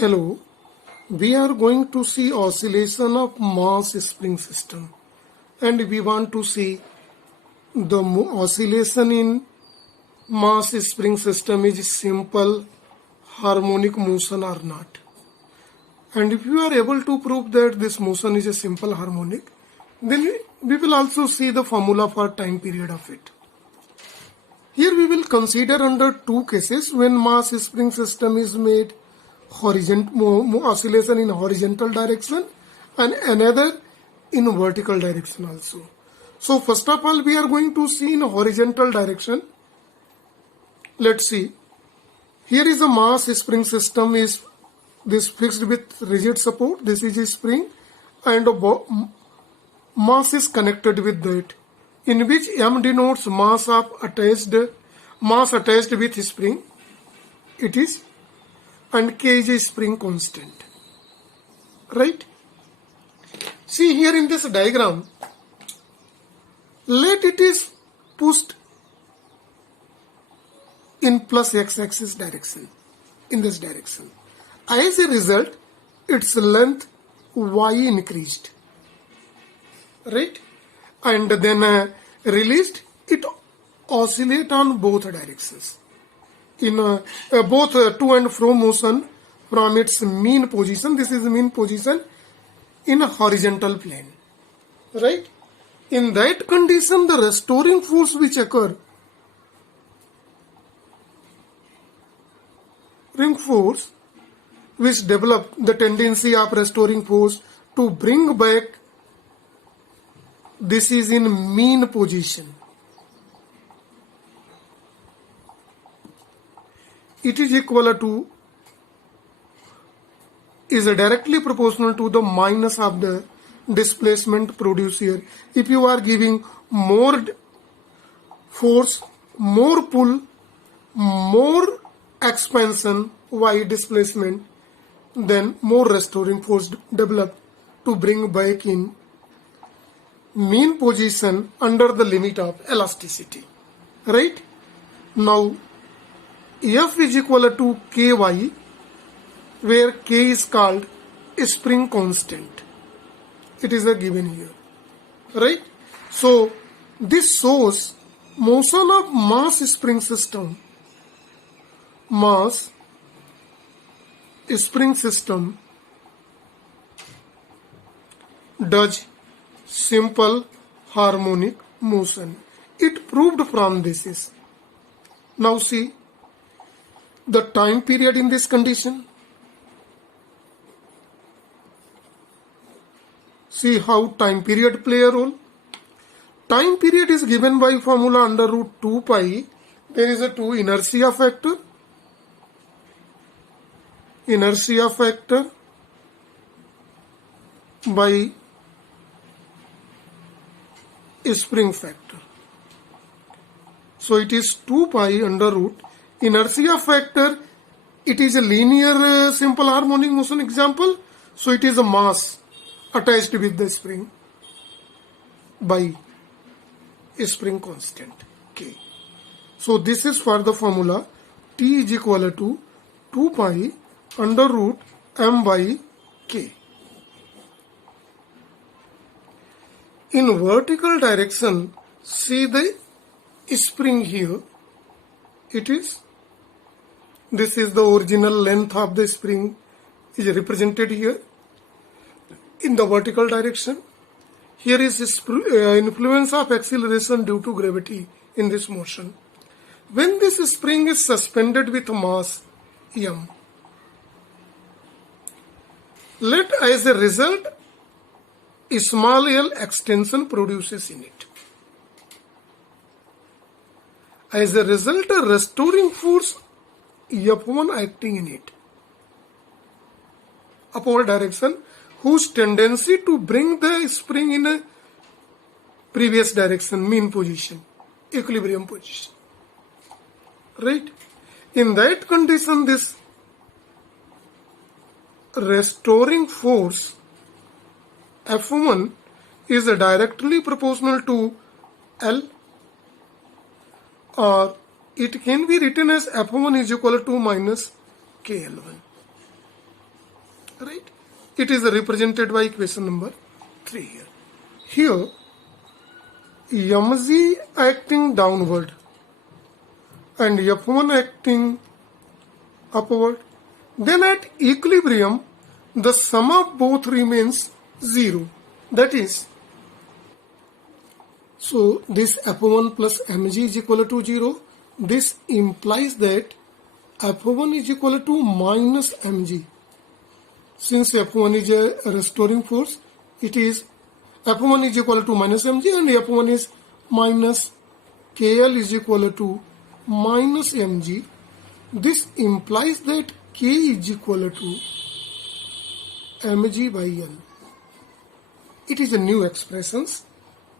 Hello, we are going to see oscillation of mass spring system, and we want to see the oscillation in mass spring system is simple harmonic motion or not. And if you are able to prove that this motion is a simple harmonic, then we will also see the formula for time period of it. Here we will consider under two cases when mass spring system is made horizontal oscillation in horizontal direction and another in vertical direction also. So first of all we are going to see in horizontal direction. Let's see. Here is a mass spring system is this fixed with rigid support. This is a spring and a mass is connected with that, in which M denotes mass attached with spring. It is, and K is a spring constant. Right? See here in this diagram, let it is pushed in plus x-axis direction, in this direction. As a result, its length y increased. Right? And then released, it oscillate on both directions. In both to and fro motion from its mean position. This is the mean position in a horizontal plane. Right? In that condition, the restoring force which occur, force which develop the tendency of restoring force to bring back, this is in mean position. It is equal to, is directly proportional to the minus of the displacement produced here. If you are giving more force, more pull, more expansion, y displacement, then more restoring force developed to bring back in mean position under the limit of elasticity. Right? Now F is equal to Ky, where K is called spring constant. It is a given here. Right? So this shows motion of mass spring system. Mass spring system does simple harmonic motion. It proved from this is. Now see the time period in this condition. See how time period play a role. Time period is given by formula under root 2 pi. There is a 2 inertia factor. Inertia factor by spring factor. So it is 2 pi under root. Inertia factor, it is a linear simple harmonic motion example. So it is a mass attached with the spring by a spring constant K. So this is for the formula T is equal to 2 pi under root M by K. In vertical direction, see the spring here. It is, this is the original length of the spring is represented here in the vertical direction. Here is influence of acceleration due to gravity in this motion. When this spring is suspended with mass M, let as a result small L extension produces in it. As a result, a restoring force F1 acting in it upward direction, whose tendency to bring the spring in a previous direction, mean position, equilibrium position. Right? In that condition, this restoring force F1 is directly proportional to L, or it can be written as F1 is equal to minus KL1. right? It is represented by equation number 3 here. Here, mg acting downward and F1 acting upward. Then at equilibrium, the sum of both remains 0. That is, so this F1 plus mg is equal to 0. This implies that F1 is equal to minus mg. Since F1 is a restoring force, it is F1 is equal to minus mg and F1 is minus KL is equal to minus mg. This implies that K is equal to mg by L. It is a new expressions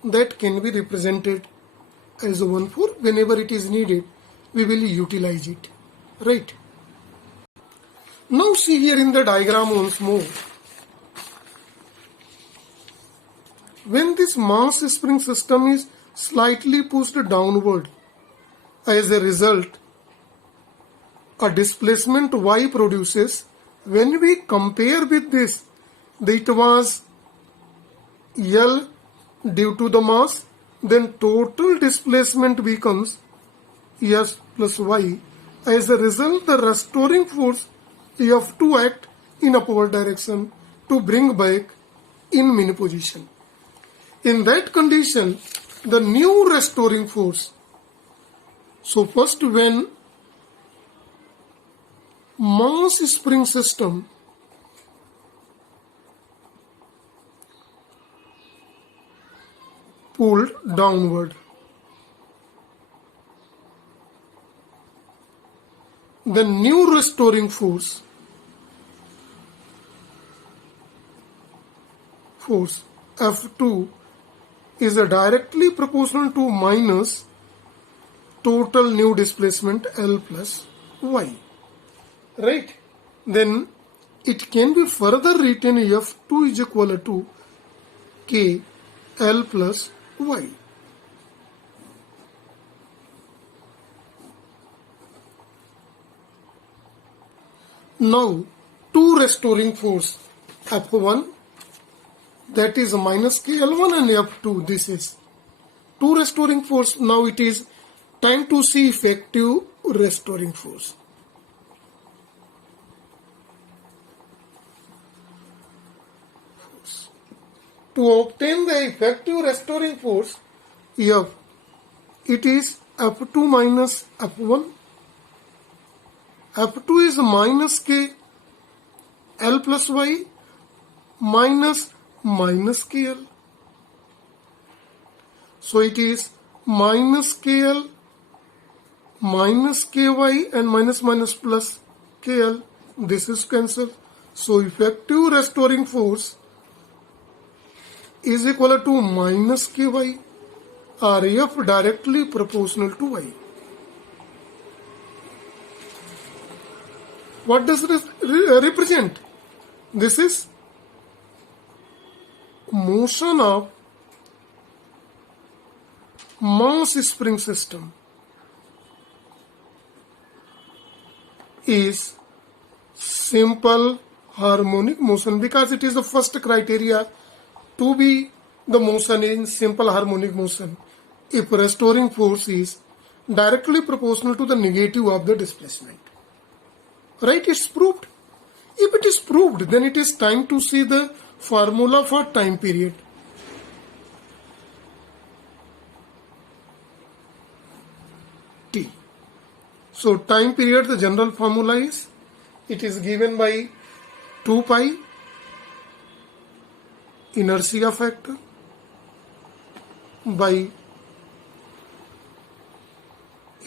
that can be represented as a 1/4. Whenever it is needed, we will utilize it, right? Now see here in the diagram once more. When this mass spring system is slightly pushed downward, as a result, a displacement y produces. When we compare with this, it was L due to the mass, then total displacement becomes S plus y. As a result, the restoring force F2 act in upward direction to bring back in mean position. In that condition, the new restoring force. So first, when mass spring system pulled downward, the new restoring force F2 is directly proportional to minus total new displacement L plus y, right? Then it can be further written F2 is equal to K L plus y. Now, two restoring force F1, that is minus KL1, and F2, this is two restoring force. Now it is time to see effective restoring force. To obtain the effective restoring force, F, it is F2 minus F1. F2 is minus K L plus y minus KL. So it is minus KL minus KY and minus plus KL. This is cancelled. So effective restoring force is equal to minus KY, or F directly proportional to y. What does this represent? This is motion of mass spring system is simple harmonic motion, because it is the first criteria to be the motion in simple harmonic motion if restoring force is directly proportional to the negative of the displacement. Right? It's proved. If it is proved, then it is time to see the formula for time period. T. So time period, the general formula is, it is given by 2 pi inertia factor by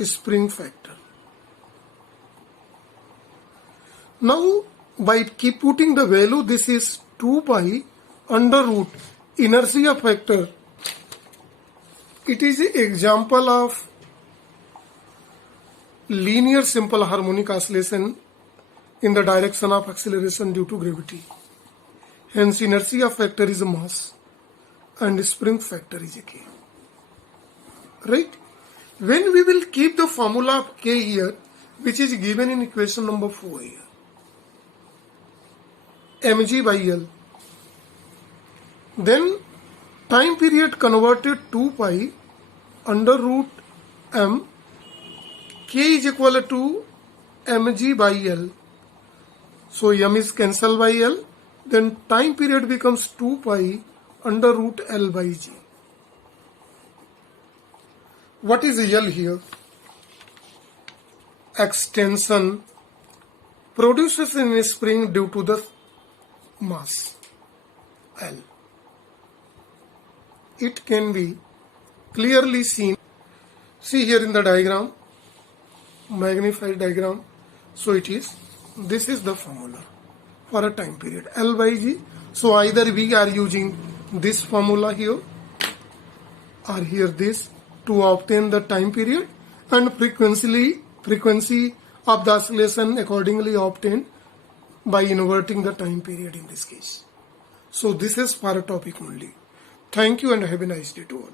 spring factor. Now, by keep putting the value, this is 2 pi under root inertia factor. It is an example of linear simple harmonic oscillation in the direction of acceleration due to gravity. Hence, inertia factor is a mass and spring factor is a K. Right? When we will keep the formula of K here, which is given in equation number 4 here. mg by L. Then time period converted 2 pi under root m, k is equal to mg by L. So m is cancelled by L. Then time period becomes 2 pi under root L by g. What is L here? Extension produces in a spring due to the mass L. It can be clearly seen. See here in the diagram, magnified diagram. So this is the formula for a time period L by G. So either we are using this formula here or here this to obtain the time period, and frequency of the oscillation accordingly obtained by inverting the time period in this case. So this is for a topic only. Thank you and have a nice day to all.